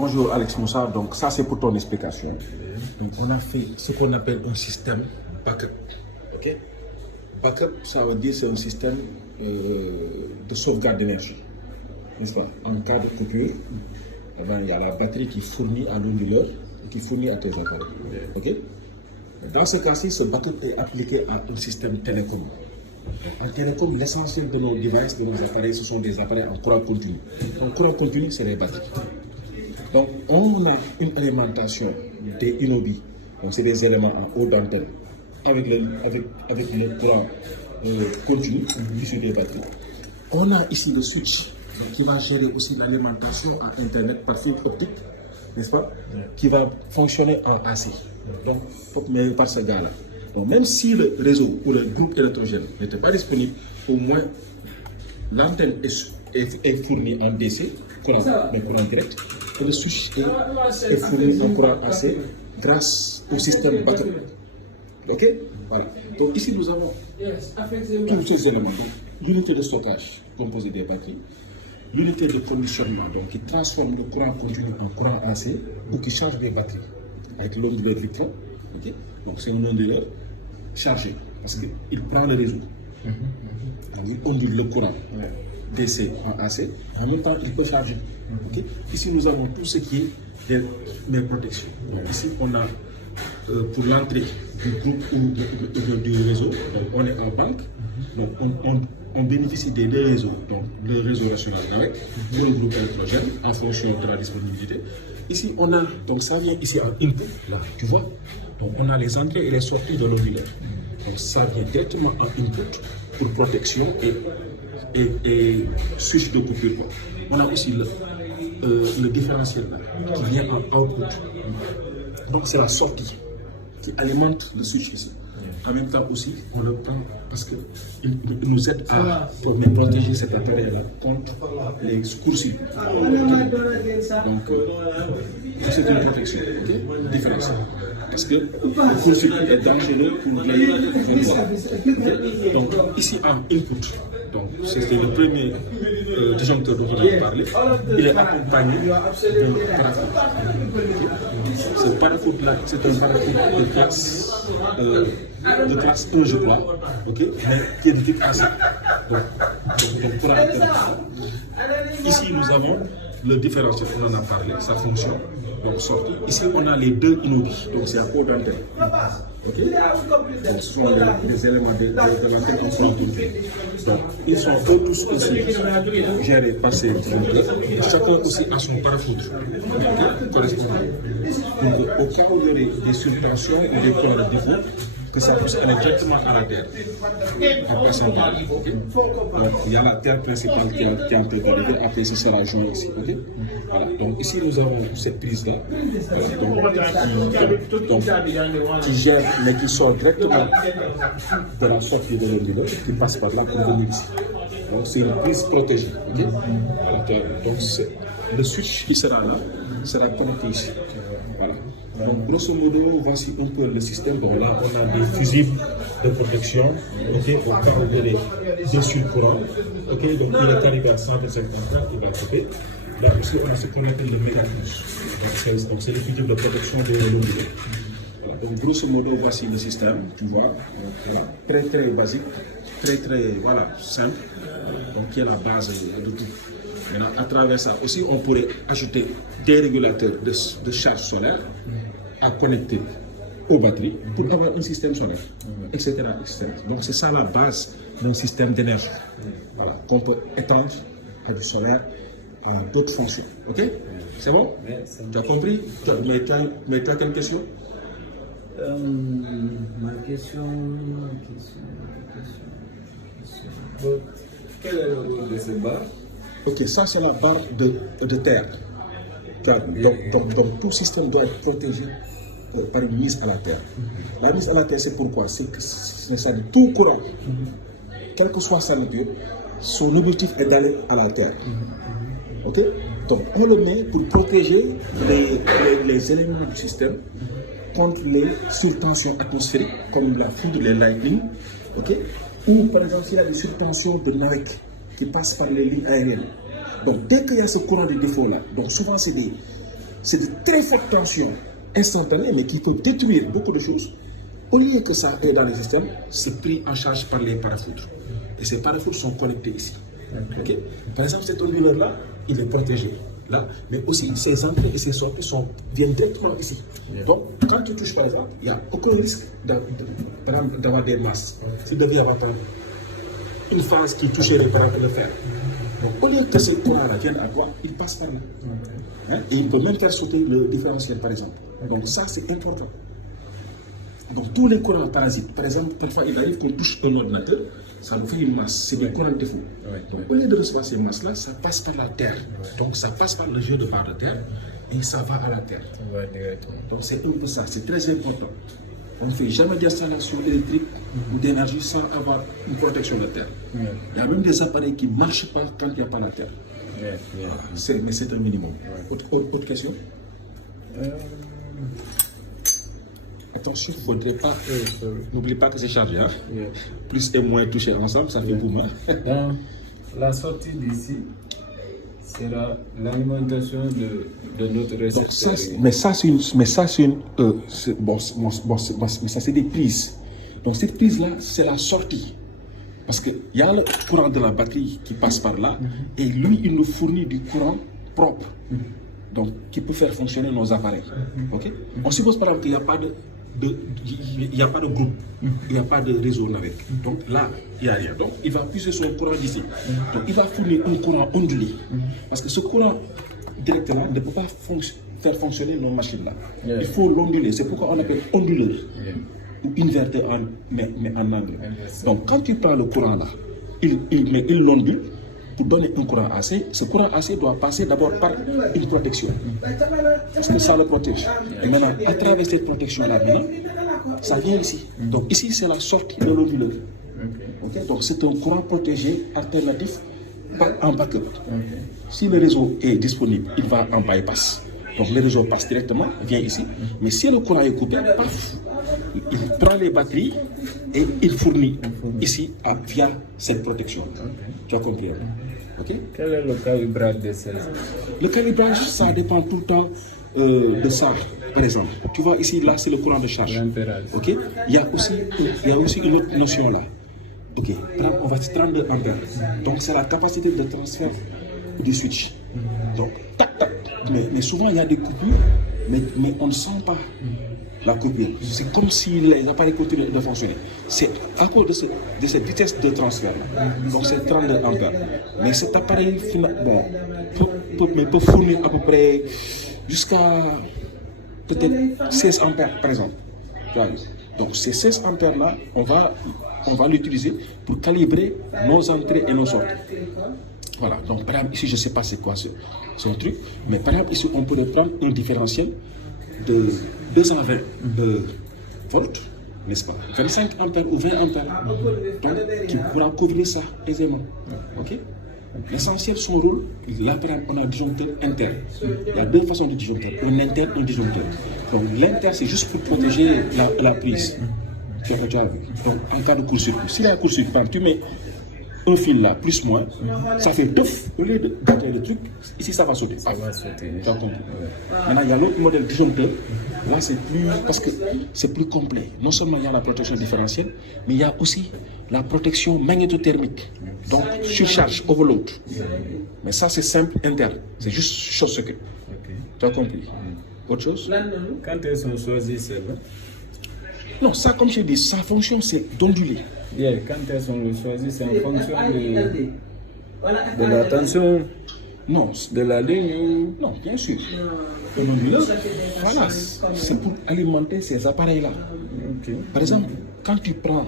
bonjour Alex Moussa, donc ça c'est pour ton explication. Donc, on a fait ce qu'on appelle un système backup. Ok? Backup, ça veut dire c'est un système de sauvegarde d'énergie. N'est-ce pas? En cas de coupure, eh ben, il y a la batterie qui fournit à l'onduleur et qui fournit à tes appareils. Ok? Dans ce cas-ci, ce backup est appliqué à un système télécom. En télécom, l'essentiel de nos devices, de nos appareils, ce sont des appareils en courant continu. En courant continu, c'est les batteries. Donc, on a une alimentation des Inobi, donc c'est des éléments en haut d'antenne, avec le courant continu issu des batteries. On a ici le switch qui va gérer aussi l'alimentation à Internet par fibre optique, n'est-ce pas, qui va fonctionner en AC. Donc, mais par ce gars-là. Donc, même si le réseau ou le groupe électrogène n'était pas disponible, au moins l'antenne est fournie en DC, mais courant direct, et le switch est fourni en courant AC grâce au système backup. Ok? Voilà. Donc ici nous avons tous ces éléments. L'unité de stockage composée des batteries, l'unité de conditionnement donc, qui transforme le courant continu en courant AC ou qui charge des batteries avec l'onduleur Victron. Okay? Donc c'est un onduleur chargé parce qu'il prend le réseau. Il ondule le courant DC en AC, en même temps il peut charger. Okay? Ici nous avons tout ce qui est des protections. Donc, ici on a pour l'entrée du groupe ou du réseau, donc on est en banque, donc on bénéficie des deux réseaux, donc le réseau national avec pour le groupe électrogène en fonction de la disponibilité. Ici on a, donc ça vient ici en input, là tu vois, donc on a les entrées et les sorties de l'onduleur. Donc ça vient directement en input pour protection et switch de coupure. On a aussi le différentiel là qui vient en output. Donc c'est la sortie qui alimente le switch ici. En même temps aussi, on le prend parce qu'il nous aide à protéger cet appareil-là contre les courts-circuits. Donc, c'est une protection différencielle. Parce que le court-circuit est dangereux pour les. Donc, ici en input, c'était le premier disjoncteur dont on a parlé. Il est accompagné d'un parafoot. Ce parafoot-là, c'est un parafoot de classe 1, je crois, okay, mais qui est de type AC. Ici, nous avons le différentiel, on en a parlé, sa fonction, donc sortie. Ici, on a les deux Inobi, donc c'est à haut d'antenne. Okay? Donc, ce sont les éléments de l'antenne en front. Donc, ils sont tous aussi gérés par ces disjoncteurs. Chacun aussi a son parafoudre correspondant. Donc, au cas où il y aurait des surtensions ou des points de défaut, que ça puisse aller directement à la terre. Okay? Donc, il y a la terre principale qui est en train d'arriver, après ce sera joint ici. Okay? Voilà. Donc ici nous avons cette prise-là, qui gère, mais qui sort directement de la sortie de l'onduleur, qui passe par là pour venir ici. Donc c'est une prise protégée. Okay? Donc le switch qui sera là sera connecté ici. Voilà. Donc, grosso modo, voici un peu le système. Donc là, on a des fusibles de protection, okay, au cas où il y a des surcourants. Okay, donc il est arrivé à 125 contacts, il va couper. Là aussi, on a ce qu'on appelle le mégapuce. Donc c'est le fusible de protection de l'onduleur. Donc grosso modo, voici le système, tu vois. Voilà. Très très basique, très voilà, simple. Donc qui est la base de tout. Maintenant, à travers ça aussi, on pourrait ajouter des régulateurs de charge solaire à connecter aux batteries pour avoir un système solaire, etc. Donc c'est ça la base d'un système d'énergie, voilà, qu'on peut étendre à du solaire, à d'autres fonctions. Ok? C'est bon? Tu as compris? Mais tu as quelle question? Ma question. Quel est le rôle de cette barre? Ok, ça c'est la barre de terre. Donc tout système doit être protégé par une mise à la terre. La mise à la terre, c'est pourquoi? C'est que ça dit tout courant, quelle que soit sa nature, son objectif est d'aller à la terre. Ok? Donc on le met pour protéger les éléments du système contre les surtensions atmosphériques comme la foudre, les lightning, ok? Ou par exemple s'il y a des surtensions de NAREC qui passent par les lignes aériennes. Donc dès qu'il y a ce courant de défaut là, donc souvent c'est c'est de très fortes tensions instantanées, mais qui peuvent détruire beaucoup de choses. Au lieu que ça est dans les systèmes, c'est pris en charge par les parafoudres. Et ces parafoudres sont connectés ici. Okay. Par exemple, cet onduleur-là, il est protégé. Là, mais aussi ses entrées et ses sorties viennent directement ici. Donc, quand tu touches par exemple, il n'y a aucun risque d'avoir des masses. S'il devait y avoir une phase qui toucherait par exemple le fer. Donc, au lieu que ce courant-là vienne à toi, il passe par là. Hein? Et il peut même faire sauter le différentiel par exemple. Donc ça c'est important. Donc tous les courants parasites, par exemple, parfois il arrive qu'on touche un ordinateur, ça nous fait une masse, c'est des courants de flou. Donc au lieu de recevoir ces masses-là, ça passe par la terre. Donc ça passe par le jeu de barre de terre et ça va à la terre. Donc c'est un peu ça, c'est très important. On ne fait jamais d'installation électrique ou d'énergie sans avoir une protection de terre. Il y a même des appareils qui ne marchent pas quand il n'y a pas la terre. Mais c'est un minimum. Autre question? Attention, il ne faudrait pas. N'oublie pas que c'est chargé. Hein? Plus et moins touchés ensemble, ça fait boum. Dans la sortie d'ici sera l'alimentation de notre récepteur. Mais ça, c'est des prises. Donc cette prise-là, c'est la sortie. Parce qu'il y a le courant de la batterie qui passe par là, et lui, il nous fournit du courant propre, donc qui peut faire fonctionner nos appareils. Okay? On suppose par exemple qu'il n'y a pas de groupe, il n'y a pas de réseau avec. Donc là, il n'y a rien. Donc il va puiser son courant d'ici. Donc il va fournir un courant ondulé. Parce que ce courant directement ne peut pas faire fonctionner nos machines là. Il faut l'onduler. C'est pourquoi on appelle onduleur. Ou inverter mais en angle. Donc quand tu prends le courant là, il l'ondule pour donner un courant AC. Ce courant AC doit passer d'abord par une protection. Parce que ça le protège. Et maintenant, à travers cette protection là, ça vient ici. Donc ici c'est la sortie de l'onduleur. Okay? Donc c'est un courant protégé alternatif en backup. Si le réseau est disponible, il va en bypass. Donc le réseau passe directement, vient ici. Mais si le courant est coupé, paf, il prend les batteries et il fournit ici via cette protection. Tu as compris? Okay? Quel est le calibrage de celle-ci? Le calibrage, ça dépend tout le temps de ça. Par exemple, tu vois ici, là, c'est le courant de charge. Okay? Il y a aussi une autre notion là. Okay. On va se 32 ampères. Donc c'est la capacité de transfert du switch. Donc, tac, tac. Mais souvent, il y a des coupures, mais on ne sent pas la coupure. C'est comme si les appareils continuent de fonctionner. C'est à cause de cette vitesse de transfert. Donc, c'est 32 ampères. Mais cet appareil peut fournir à peu près jusqu'à peut-être 16 ampères, par exemple. Donc, ces 16 ampères-là, on va l'utiliser pour calibrer nos entrées et nos sorties. Voilà, donc par exemple, ici, je ne sais pas c'est quoi son truc, mais par exemple, ici, on pourrait prendre un différentiel de 220 volts, n'est-ce pas? 25 ampères ou 20 ampères, donc qui pourra couvrir ça aisément. Ok? L'essentiel, son rôle, là, par exemple, on a un disjoncteur interne. Il y a deux façons de disjoncteur, un interne et un disjoncteur. Donc l'inter, c'est juste pour protéger la prise. Tu as vu? Donc en cas de court-circuit, s'il y a un court-circuit, tu mets un fil là, plus moins, ça fait teuf, au lieu d'atteindre le truc, ici ça va sauter. Ça va sauter. Tu as compris? Maintenant, il y a l'autre modèle disjoncteur, là c'est plus, parce que c'est plus complet. Non seulement il y a la protection différentielle, mais il y a aussi la protection magnétothermique, donc surcharge, overload. Mais ça c'est simple, interne, c'est juste short circuit. Tu as compris? Autre chose? Quand elles sont choisies, c'est là? Non, ça comme je dis, sa fonction c'est d'onduler. Quand elles sont choisies, c'est en fonction de la tension. Non, de la ligne ou... Non, bien sûr. Voilà, c'est pour alimenter ces appareils-là. Par exemple, quand tu prends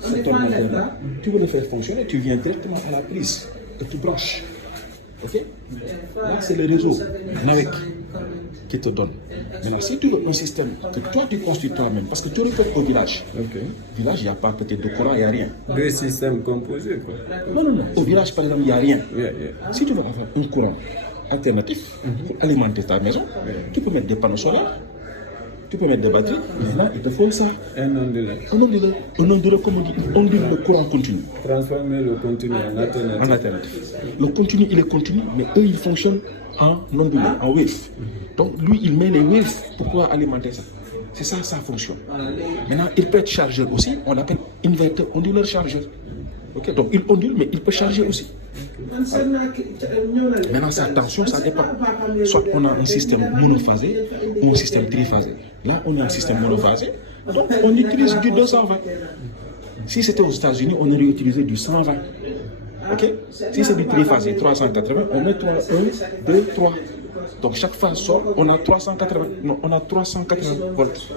cet ordinateur-là, tu veux le faire fonctionner, tu viens directement à la prise et tu branches. Ok? Là, c'est le réseau NAVEC qui te donne. Maintenant, si tu veux un système que toi tu construis toi-même, parce que tu regardes au village. Au village, il n'y a pas peut-être de courant, il n'y a rien. Deux systèmes composés, quoi. Non. Au village, par exemple, il n'y a rien. Si tu veux avoir un courant alternatif pour alimenter ta maison, tu peux mettre des panneaux solaires, tu peux mettre des batteries, mais là, il te faut ça. Un onduleur. Un onduleur, comme on dit, on ondule le courant continu. Transformer le continu en alternatif. Le continu, il est continu, mais eux, ils fonctionnent en onduleur, en wave. Donc lui, il met les waves pour pouvoir alimenter ça. C'est ça, ça fonctionne. Maintenant, il peut être chargeur aussi. On l'appelle inverteur onduleur chargeur. Ok, donc il ondule, mais il peut charger aussi. Maintenant, sa tension, ça dépend. Soit on a un système monophasé ou un système triphasé. Là, on a un système monophasé, donc on utilise du 220. Si c'était aux États-Unis, on aurait utilisé du 120. Ok? Si c'est du triphasé, 380, on met 3, 1, 2, 3. Donc chaque phase sort, on a 380. Non, on a 380 volts.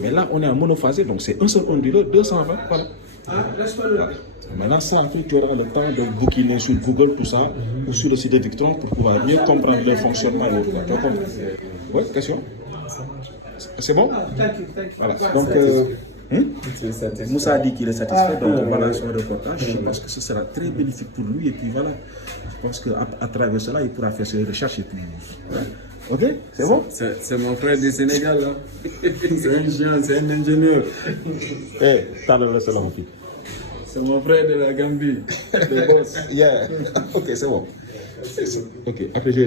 Mais là, on est en monophasé, donc c'est un seul onduleur, 220. Voilà. Maintenant, ça, après, tu auras le temps de bouquiner sur Google, tout ça, ou sur le site de Victron pour pouvoir mieux comprendre le fonctionnement et autres. Tu as compris? Oui, question? C'est bon? Voilà. Donc, Moussa a dit qu'il est satisfait, donc voilà son reportage. Je pense que ce sera très bénéfique pour lui, et puis voilà. Je pense qu'à travers cela, il pourra faire ses recherches et puis. Voilà. Ok? C'est bon? C'est mon frère du Sénégal, là. C'est un géant, c'est un ingénieur. Eh, t'as le reste là, mon fils. C'est mon frère de la Gambie. Le boss. Yeah. Ok, c'est bon. Ok, après je